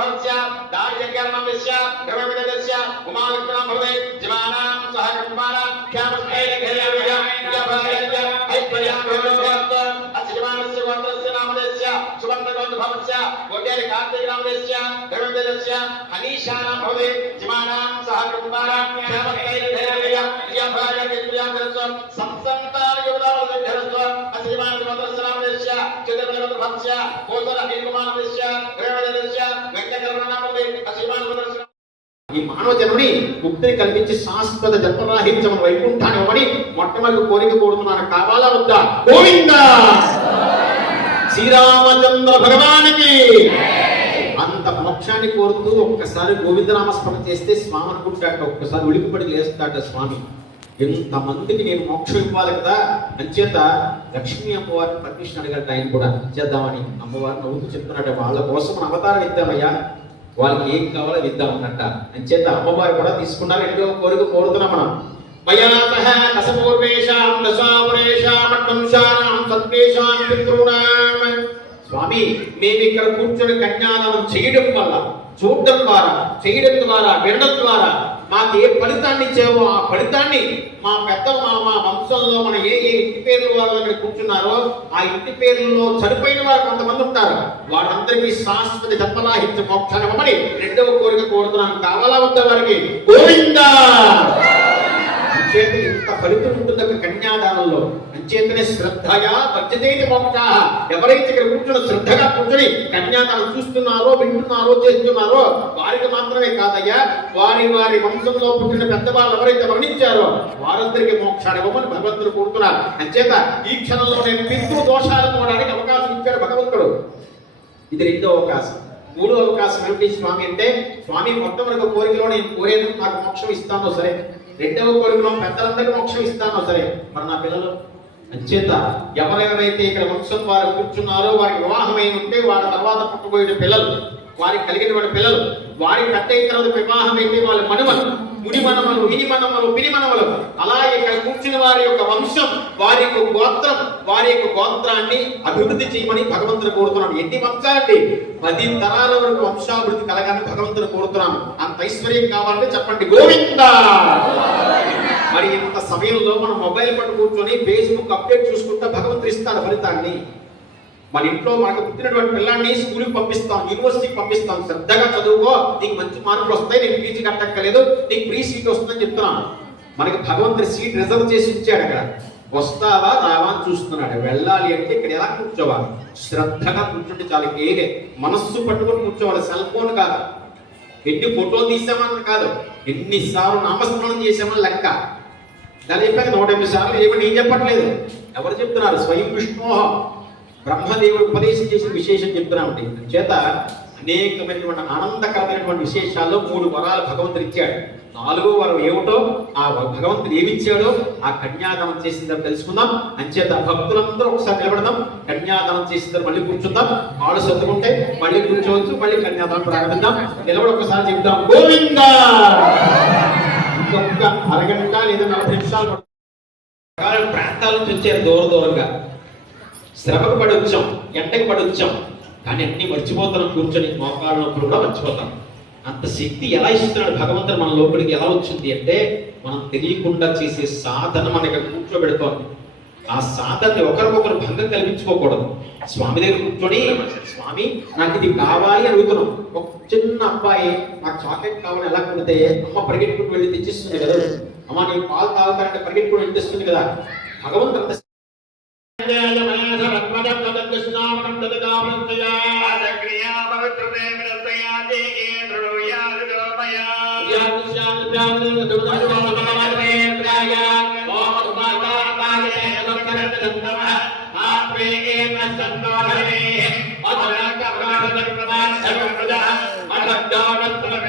భవస్య దార్యకరణం విశ్య గ్రహవిదస్య ఉమావిక్రమం భవతే జీవానాం సహ కుమారాం ఖ్యామస్తే ఘయావియ యభాయయ ఐశ్వర్యం భవత అస్య జీవానస్య గోత్రస్య నామదస్య సువర్ణగోత్ర భవస్య కోటేరి కార్తీక నామదస్య గ్రహవిదస్య అనీశానాం భవతే జీవానాం సహ కుమారాం ఖ్యామస్తే ఘయావియ యభాయయ నామదస్య చతుర్భుజగోత్ర భవస్య కోసల అనిల్కుమారస్య గ్రహవిదస్య వెంకటరమణామదే అస్య జీవానస్య గోత్రస్య ఈ మానవ జన్మని ముక్తిని కల్పించి శాశ్వత జన్మరాహిత్యం వైకుంఠాన్ని ఇవ్వమని మొట్టమొదటి కోరిక కోరుతున్నాను. కావాలా వద్దా? గోవింద! శ్రీరామచంద్ర భగవానికి! అంత మోక్షాన్ని కోరుతూ ఒక్కసారి గోవిందనామస్మరణ చేస్తే స్వామి అనుకుంటాట ఒక్కసారి ఉలికిపడి లేస్తాట స్వామి. ఎంతమందికి నేను మోక్షం ఇవ్వాలి కదా? అంచేత లక్ష్మీ అమ్మవారిని పర్మిషన్ అడగట ఆయన కూడా. ఇచ్చేద్దామని అమ్మవారు నవ్వుతూ చెప్తున్నట్ట వాళ్ళ కోసం అవతారం ఇద్దామయ్యా వాళ్ళకి ఏం కావాలో ఇద్దాం అన్నట్ట అంచేత అమ్మవారు కూడా తీసుకున్నారు. ఎంతో కోరిక కోరుతున్నాం మనం. స్వామి మేము ఇక్కడ కూర్చొని కన్యాదానం చేయడం వల్ల చూడడం ద్వారా చేయడం ద్వారా వినడం ద్వారా మాకు ఏ ఫలితాన్ని ఇచ్చావో. ఆ ఫలితాన్ని మా పెద్ద మా మా వంశంలో మన ఏ ఏ ఇంటి పేర్లు వాళ్ళు ఇక్కడ కూర్చున్నారో ఆ ఇంటి పేర్లలో చనిపోయిన వారు కొంతమంది ఉంటారు. వారందరికీ శాశ్వత జన్మరాహిత్య మోక్షాన్ని ఇవ్వమని రెండవ కోరిక కోరుతున్నాను. కావాలా వద్ద వారికి? గోవిందా! చేతి ఇంత ఫలితం ఉంటుంది ఒక కన్యాదానంలో. అంచేతనే శ్రద్ధగా వర్జతేది మోక్ష. ఎవరైతే ఇక్కడ కూర్చుని శ్రద్ధగా కూర్చొని కన్యాదానం చూస్తున్నారో వింటున్నారో చేస్తున్నారో వారికి మాత్రమే కాదయ్యా వారి వారి వంశంలో పుట్టిన పెద్దవాళ్ళు ఎవరైతే మరణించారో వారందరికీ మోక్షాన్ని ఇవ్వమని భగవంతుడు కోరుతున్నారు అంచేత ఈ క్షణంలో నేను పితృ దోషాలు పోవడానికి అవకాశం ఇచ్చారు భగవంతుడు. ఇది రెండో అవకాశం. మూడో అవకాశం ఏమిటి స్వామి అంటే స్వామి మొట్టమొదటి కోరికలో నేను కోరేది నాకు మోక్షం ఇస్తానో సరే రెండవ కోరికలో పెద్దలందరికీ మోక్షం ఇస్తానో సరే మరి నా పిల్లలు? అంచేత ఎవరెవరైతే ఇక్కడ వంశం వారు కూర్చున్నారో వారికి వివాహమై ఉంటే వారి తర్వాత పుట్టబోయే పిల్లలు వారికి కలిగినటువంటి పిల్లలు వారి పెద్ద అయిన తర్వాత వివాహం అయితే వాళ్ళ మనుమలు ముని మనమలు విని మనమలు పిని మనమలు. అలా ఇక్కడ కూర్చుని వారి యొక్క వంశం వారి యొక్క గోత్రం వారి యొక్క గోత్రాన్ని అభివృద్ధి చేయమని భగవంతుడు కోరుతున్నాడు. ఎన్ని వంశాలండి పది తరాల వరకు వంశాభివృద్ధి కలగాలని భగవంతుని కోరుతున్నాను అంత ఐశ్వర్యం కావాలంటే చెప్పండి. గోవిందా! మరి ఇంత సమయంలో మనం మొబైల్ పట్టు కూర్చొని ఫేస్బుక్ అప్డేట్ చూసుకుంటా భగవంతుడు ఇస్తాడు ఫలితాన్ని. మన ఇంట్లో మనకు పుట్టినటువంటి పిల్లాన్ని స్కూల్కి పంపిస్తాం యూనివర్సిటీకి పంపిస్తాం. శ్రద్ధగా చదువుకో నీకు మంచి మార్కులు వస్తాయి నీకు పీజీ కట్టక్కర్లేదు నీకు ఫ్రీ సీట్ వస్తుందని చెప్తున్నాను. మనకి భగవంతుడి సీట్ రిజర్వ్ చేసి ఇచ్చాడు అక్కడ వస్తావా రావా అని చూస్తున్నాడు. వెళ్ళాలి అంటే ఇక్కడ ఎలా కూర్చోవాలి? శ్రద్ధగా కూర్చుంటే చాలా. ఏగే మనస్సు పట్టుకొని కూర్చోవాలి. సెల్ ఫోన్ కాదు. ఎన్ని ఫోటోలు తీసామని కాదు. ఎన్నిసార్లు నామస్మరణం చేసామని లెక్క. దాని చెప్పాక నూట ఎనిమిది సార్లు ఏమిటి ఏం చెప్పట్లేదు. ఎవరు చెప్తున్నారు? స్వయం విష్ణోహ. బ్రహ్మదేవుడు ఉపదేశం చేసిన విశేషం చెప్తున్నామండి చేత అనేకమైనటువంటి ఆనందకరమైనటువంటి విశేషాల్లో మూడు వరాలు భగవంతుడు ఇచ్చాడు. నాలుగో వరం ఏమిటో ఆ భగవంతుడు ఏమిచ్చాడో ఆ కన్యాదానం చేసిందని తెలుసుకుందాం. అంచేత భక్తులందరూ ఒకసారి నిలబడదాం. కన్యాదానం చేసిందని మళ్ళీ కూర్చుందాం. కాళ్ళు సర్దుకుంటే మళ్ళీ కూర్చోవచ్చు మళ్ళీ కన్యాదానం ప్రారంభిద్దాం. నిలబడి ఒకసారి చెప్దాం. గోవిందా! ఇంకొక అరగంట లేదా నలభై నిమిషాలు ప్రాంతాల నుంచి వచ్చారు దూర దూరంగా. శ్రమకు పడి వచ్చాం ఎండకు పడి వచ్చాం కానీ అన్ని మర్చిపోతున్నాం కూర్చొని మోకాళ్ళ నొప్పులు కూడా మర్చిపోతాం. అంత శక్తి ఎలా ఇస్తున్నాడు భగవంతుడు మన లోపలికి ఎలా వచ్చింది అంటే మనం తెలియకుండా చేసే సాధన మనకి కూర్చోబెడుతోంది. ఆ సాధనని ఒకరికొకరు భంగం కల్పించుకోకూడదు స్వామి దగ్గర కూర్చొని స్వామి నాకు ఇది కావాలి అడుగుతున్నాం. ఒక చిన్న అబ్బాయి నాకు చాక్లెట్ కావాలని ఎలా కొడితే అమ్మ పరిగెట్టుకుంటూ వెళ్ళి తెచ్చిస్తుంది కదా. అమ్మ నేను పాలు తాగుతానంటే పరిగెట్టుకుని వెళ్ళి తెస్తుంది కదా. భగవంతుడు అంత శ్రీకలాంటి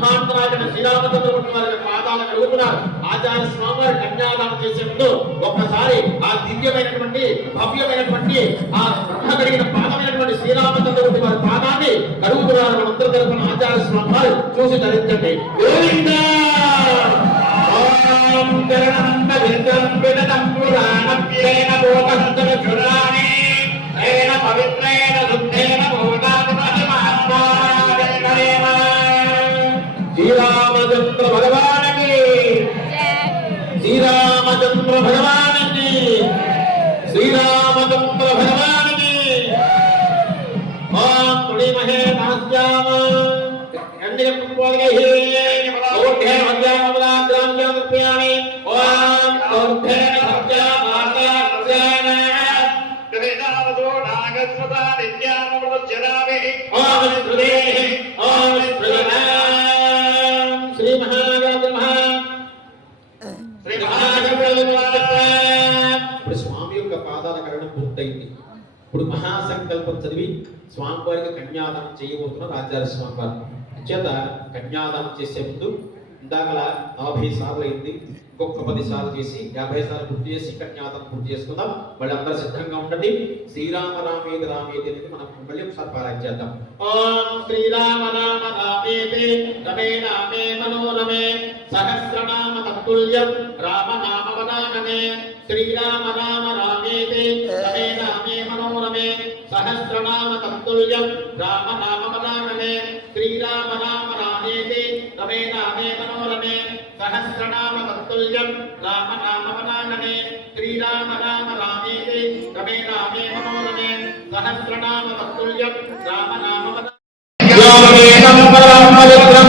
బ్రహ్మాంతరాజన శ్రీరామచంద్రమూర్తి వారి పాదాలు కలుగుతున్నారు ఆచార్య స్వామివారి కన్యాదానం చేసే ముందు ఒక్కసారి ఆ దివ్యమైనటువంటి భవ్యమైనటువంటి ఆ బ్రహ్మ కలిగిన పాదమైనటువంటి శ్రీరామచంద్రుడి వారి పాదాన్ని కడుగుతున్నారు అందరి తరఫున ఆచార్య స్వామి చూసి ధరించండి భగవానికి. శ్రీరామచంద్ర భగవానికి. ఓం పుణిమహే నమస్యామ. ఇప్పుడు మహాసంకల్పం చదివి స్వామివారికి కన్యాదానం చేయబోతున్నారు ఆచార్య స్వామి వారు చేత కన్యాదానం చేసే ముందు ఇందాకలా నలభై సార్లు అయింది. ఇంకొక పది సార్లు చేసి యాభై సార్లు పూర్తి చేసి కన్యాదానం పూర్తి చేసుకుందాం. మళ్ళీ అందరూ సిద్ధంగా ఉండండి. శ్రీరామ రామేది రామేది అనేది మనం మళ్ళీ ఒకసారి పారాయణ చేద్దాం. ఓం శ్రీరామ రామ రామేతి రమే రామే మనోరమే సహస్రనామ తత్తుల్యం రామ నామ వదానమే. శ్రీరామ రామ రామేతి రమే రామే సహస్రనామ తత్తుల్యం రామ నామ వదానమే శ్రీరామ నామ రామేతి రమే రామే మనోరమే సహస్రనామ తత్తుల్యం రామ నామ వదానమే శ్రీరామ నామ రామేతి రమే రామే మనోరమే సహస్రనామ తత్తుల్యం రామ నామ వదానమే యోగేనం పరమం పవిత్రం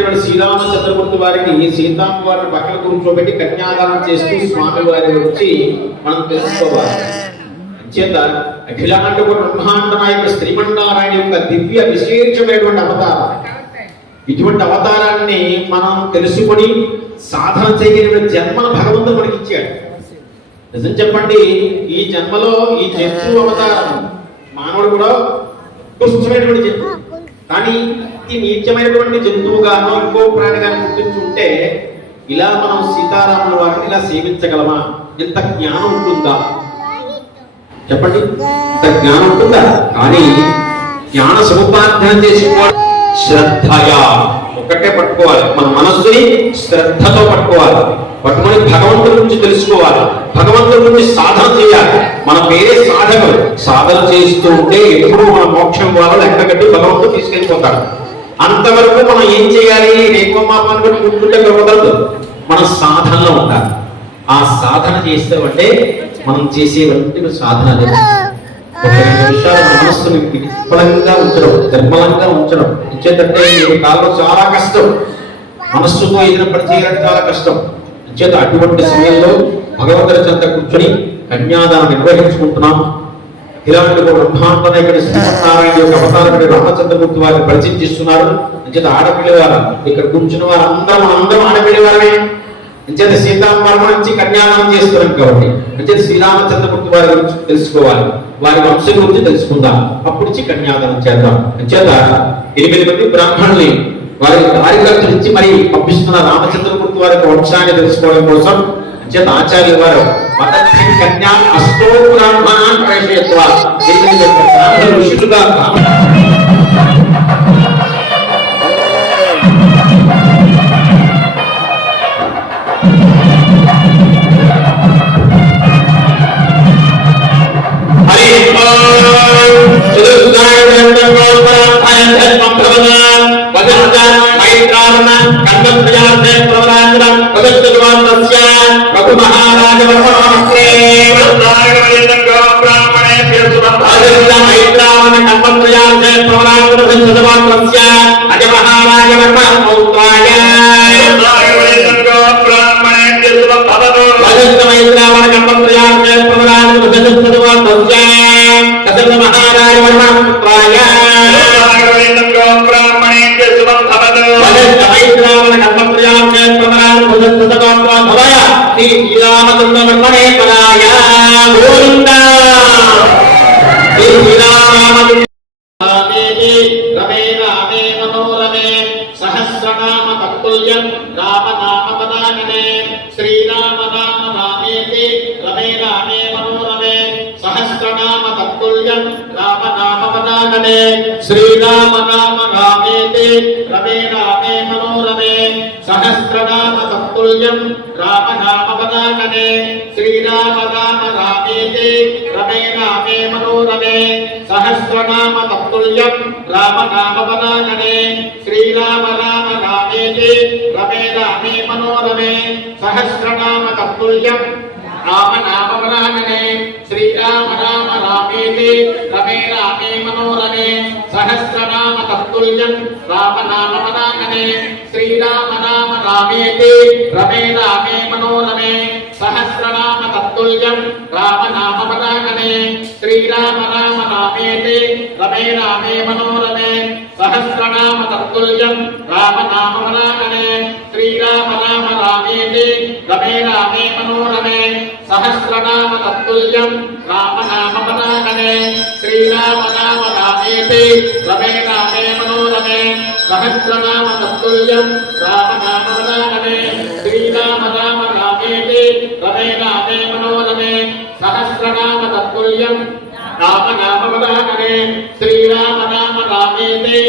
భగవంతుడైన శ్రీరామచంద్రమూర్తి వారికి సీతామ్మ వారిని పక్కన కూర్చోబెట్టి కన్యాదానం చేస్తూ స్వామి వారి వచ్చి మనం తెలుసుకోవాలి. చేత అఖిలాండ బ్రహ్మాండ నాయక శ్రీమన్నారాయణ యొక్క దివ్య విశేషమైనటువంటి అవతారం. ఇటువంటి అవతారాన్ని మనం తెలుసుకొని సాధన చేయగలిగిన జన్మను భగవంతుడు మనకి ఇచ్చాడు నిజం చెప్పండి ఈ జన్మలో ఈ జంతువు అవతారం మానవుడు కూడా దుష్టమైనటువంటి జంతువు. కానీ ఈ నీచమైనటువంటి జంతువుగానో ఇంకో ప్రాణిగానో గుర్తించుంటే ఇలా మనం సీతారాముల వారిని ఇలా సేవించగలమా? ఇంత జ్ఞానం ఉంటుందా? చెప్పండి. ఇంత జ్ఞానం ఉంటుందా? కానీ జ్ఞాన సముపార్జన చేసుకోవాలి శ్రద్ధయా. ఒకటే పట్టుకోవాలి. మన మనస్సుని శ్రద్ధతో పట్టుకోవాలి. పట్టుకొని భగవంతుడి గురించి తెలుసుకోవాలి. భగవంతుడి గురించి సాధన చేయాలి. మన పేరే సాధకులు. సాధన చేస్తూ ఉంటే ఎప్పుడు మన మోక్షం వాళ్ళ ఎక్కగట్టి భగవంతుడు తీసుకెళ్ళిపోతాడు. అంతవరకు మనం ఏం చేయాలి? రేపు మా పనులు కూర్చుంటే కుదరదు మనం సాధనలో ఉండాలి. ఆ సాధన చేస్తే అంటే మనం చేసేవంటి సాధన అనేది ఒక రెండు నిమిషాలు మనస్సుని ఉంచడం నిర్మలంగా ఉంచడం. ఇచ్చేటంటే ఈ కాలంలో చాలా కష్టం. మనస్సుతో ఏదైనా పని చేయడం చాలా కష్టం. ఇచ్చేత అటువంటి సమయంలో భగవంతుడి చెంత కూర్చొని కన్యాదానం నిర్వహించుకుంటున్నాం. ఇలాంటి ఒక బ్రహ్మాండ ఇక్కడ శ్రీమన్నారాయణ యొక్క అవతారం రామచంద్రమూర్తి వారిని పరిచయం చేస్తున్నారు. అంచేత ఆడపిల్లి వారు ఇక్కడ కూర్చున్న వారు అందరం అందరం ఆడపిల్లి వారమే అంచేత సీతారామ నుంచి కన్యాదానం చేస్తున్నాం కాబట్టి. అంచేత శ్రీరామచంద్రమూర్తి వారి గురించి తెలుసుకోవాలి. వారి వంశం గురించి తెలుసుకుందాం. అప్పుడు నుంచి కన్యాదానం చేద్దాం. అంచేత ఎనిమిది మంది బ్రాహ్మణుల్ని వారి కార్యకర్తలు ఇచ్చి మరి పంపిస్తున్న రామచంద్రమూర్తి వారి యొక్క వంశాన్ని తెలుసుకోవడం కోసం అంచేత ఆచార్య వారు మదర్శి కన్యా అష్టో బ్రాహ్మణాన్ యొక్క బ్రాహ్మణ ఋషులుగా మనోరమే సహస్రనామ తత్తుల్యం రామ నామ పదాననే శ్రీరామ రామ రామేతి రమే రామే మనోరమే సహస్రనామ తత్తుల్యం రామ నామ పదాననే శ్రీరామ రామ రామేతి రమే రామే మనోరమే సహస్రనామ తత్తుల్యం రామ నామ పదాననే శ్రీరామ రామ రామేతి రమే రామే మనోరమే సహస్రనామ తత్తుల్యం రామ నామ పదాననే శ్రీరామ రామేతి రమే రామే మనోరమే సహస్రనామ తత్తుల్యం రామ శ్రీరామ నామ రామేతి రమే రామే మనోరమే సహస్రనామ తత్తుల్యం రామ శ్రీరామ నామ రామేతి రమే రామే మనోరమే సహస్రనామ తత్తుల్యం రామ శ్రీరామ నామ రామేతి రమే రామే మనోరమే సహస్రనామ తత్తుల్యం రామ నామ పదాననే శ్రీరామ రామ రామేతి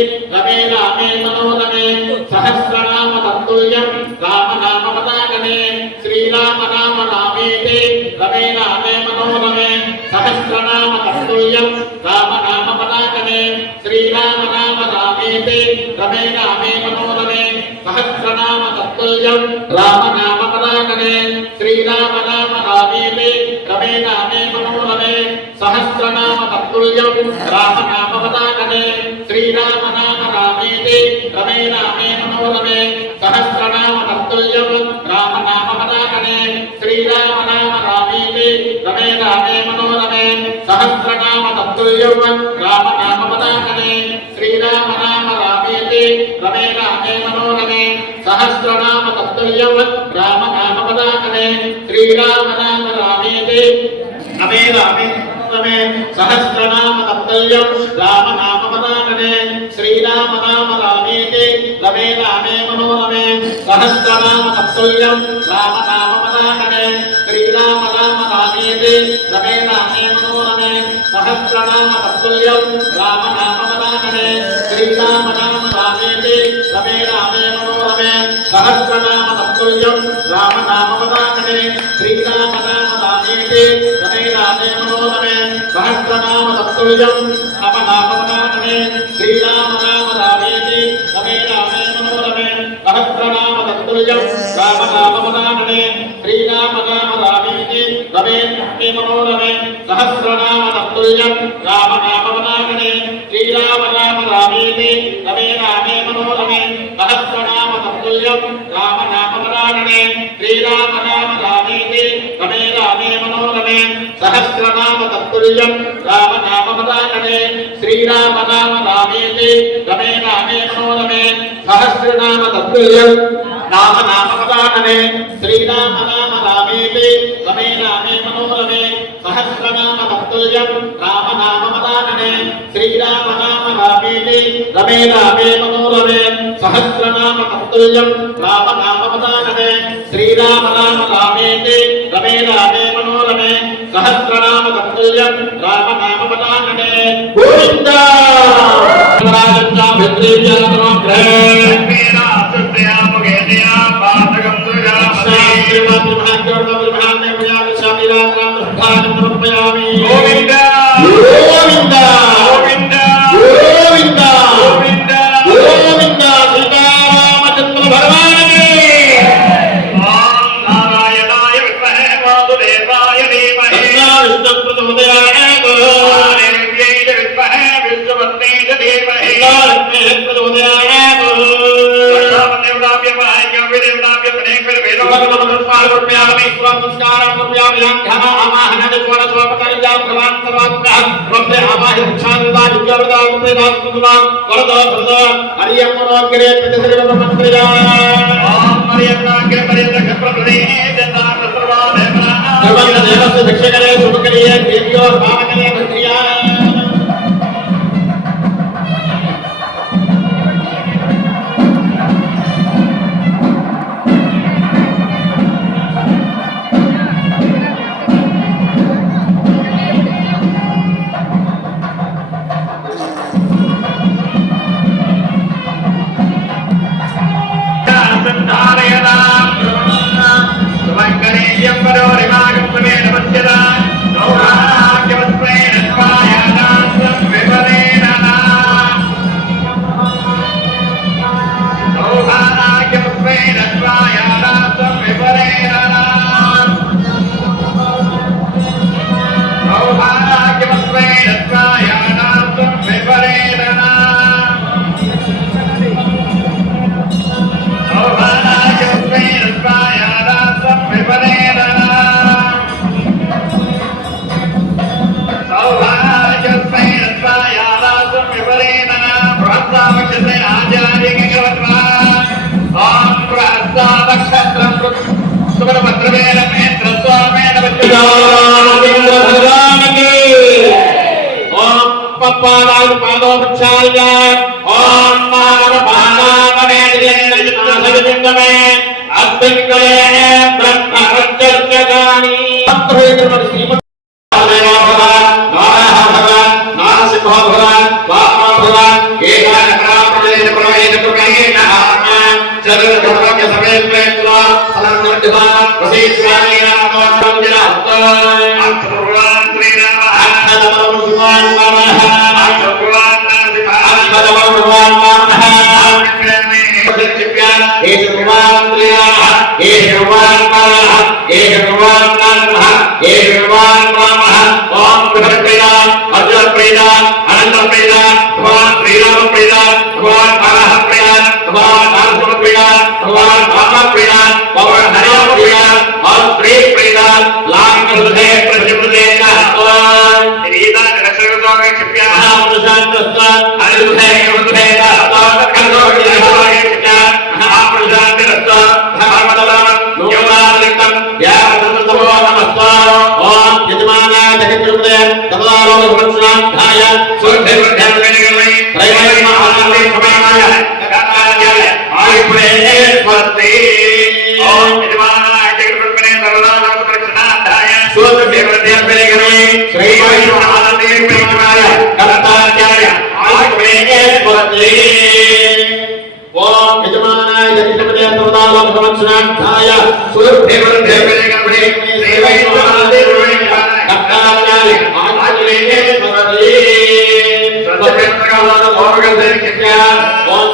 సహస్రనామ తత్తుల్యం రామ శ్రీరామ నామ రామేతి రమే రామే మనోరమే సహస్రనామ తత్తుల్యం రామ. శ్రీరామ నామ రామేతి రమే రామే మనోరమే సహస్రనామ తత్తుల్యం రమే రామే మనోరమే సహస్రనామ తత్తుల్యం రామ నామ రామేతి రమే రామే మనోరమే సహస్రనామ తత్తుల్యం రామ నామ రామేతి రమే రామే మనోరమే సహస్రనామ తత్తుల్యం రామేతి రమే రామే మనోరమే సహస్రనామ తత్తుల్యం పదాననే శ్రీరామ నామ రామేతి రమే రామే మనోరమే సహస్రనామ తత్తుల్యం. రామ నామ శ్రీరామ నామ రామేతి రమే రామే మనోరమే సహస్రనామ తత్తుల్యం. రామ నామ శ్రీరామ నామ రామేతి రమే రామే మనోరమే సహస్రనామ తత్తుల్యం. రామ శ్రీరామ రమే రామే మనోరమే సహస్రనామ తత్తుల్యం. రామ శ్రీరామ నామ రామేతి రమే రామే మనోరమే సహస్రనామ తత్తుల్యం రామ నామ పదాననే శ్రీరామ నామ రామేతి రమే రామే మనోరమే సహస్రనామ తత్తుల్యం రామ నామ పదాననే శ్రీరామ నామ రామేతి రమే రామే మనోరమే సహస్రనామ తత్తుల్యం రామ నామ పదాననే గోవింద గోవింద గోవింద గోవింద रब्बे आवाहि उच्छानुदान युगावदान उपेदान कुमार वरदा वरदा हरियम मनोग्रे प्रतिसरे वरपत्रिया आमरियता के परे तक प्रभु ने देता सर्वा देवा जब देव से तो भिक्षा करे सुख के लिए देवी और बाबा ఓం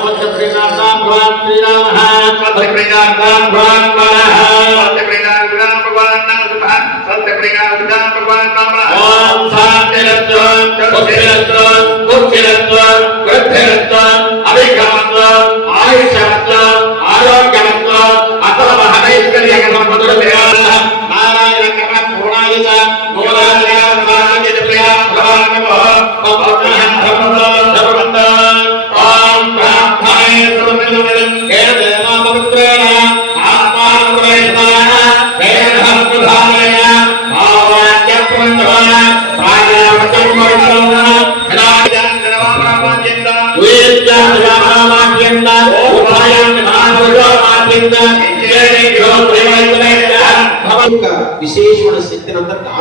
ఓం శాంతిరత్వం బుద్ధిరత్వం వృద్ధిరత్వం అవిక్రమత్వం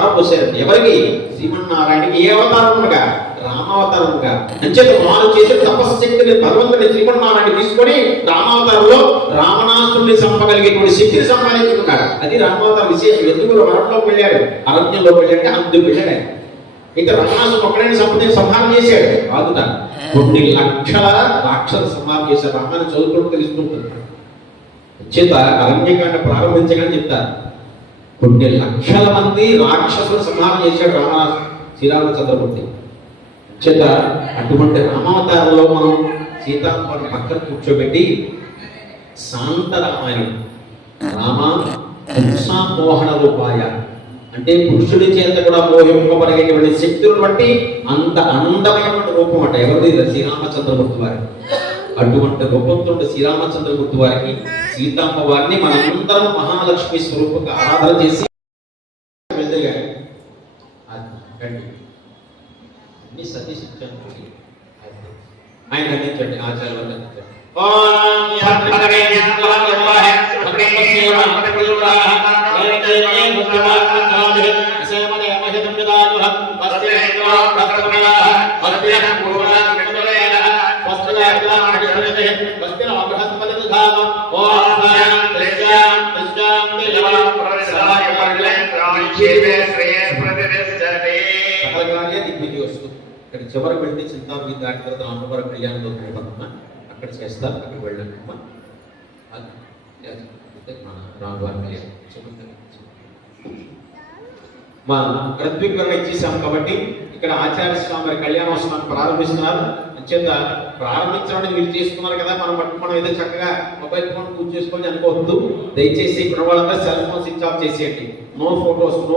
శక్తిని అంతా ఎవరికి? శ్రీమన్నారాయణకి ఏ అవతారముగా రామావతారముగా. అంచేత వారు చేసే తపశక్తిని భగవంతుని శ్రీమన్నారాయణ తీసుకొని రామావతారంలో రావణాసుని చంపగలిగేటువంటి శక్తిని సంపాదించుకున్నాడు. అది రామావతార విశేషం. ఎందుకు? వరంలోకి వెళ్ళాడు. అరణ్యంలోకి వెళ్ళాడు. అందుకు వెళ్ళాడు ఆయన. ఇక రావణాసుడు ఒక్కడైనా సంపద సంహారం చేశాడు. కాదుట. కొన్ని లక్షల రాక్షస సంహారం చేశారు రామాయణ చదువుకుంటూ తెలుసుకుంటున్నాడు చేత అరణ్యకాండ ప్రారంభించగానే చెప్తారు. కొన్ని లక్షల మంది రాక్షసులు సంహారం చేశాడు రామ శ్రీరామచంద్రమూర్తి. చేత అటువంటి రామావతారంలో మనం సీతారామని పక్కన కూర్చోబెట్టి శాంత రామాయణం. రామ పురుషామోహణ రూపాయ. అంటే పురుషుడి చేత కూడా మోహింపబడినటువంటి శక్తులను బట్టి అంత అందమైనటువంటి రూపం అంట. ఎవరిది? శ్రీరామచంద్రమూర్తి వారి. అటువంటి గొప్పతుండ శ్రీరామచంద్రమూర్తి వారికి సీతమ్మ వారిని మనమందరం మహాలక్ష్మి స్వరూపకు ఆరాధన చేసి అన్ని ఆయన అందించండి ఆచార్య అందించండి. కాలేజీ దాటిన తర్వాత అమ్మవారి కళ్యాణం దొరుకుతుందమ్మా అక్కడ చేస్తారు అక్కడ వెళ్ళండి అమ్మా మా గ్రంథీకరణ ఇచ్చేసాం కాబట్టి ఇక్కడ ఆచార్య స్వామి వారి కళ్యాణోత్సవాన్ని ప్రారంభిస్తున్నారు. అత్యంత ప్రారంభించడానికి మీరు చేసుకున్నారు కదా మనం పట్టు మనం ఏదో చక్కగా మొబైల్ ఫోన్ పూజ చేసుకోవాలని అనుకోవద్దు. దయచేసి ఇక్కడ వాళ్ళంతా సెల్ ఫోన్ స్విచ్ ఆఫ్ చేసేయండి. No photos no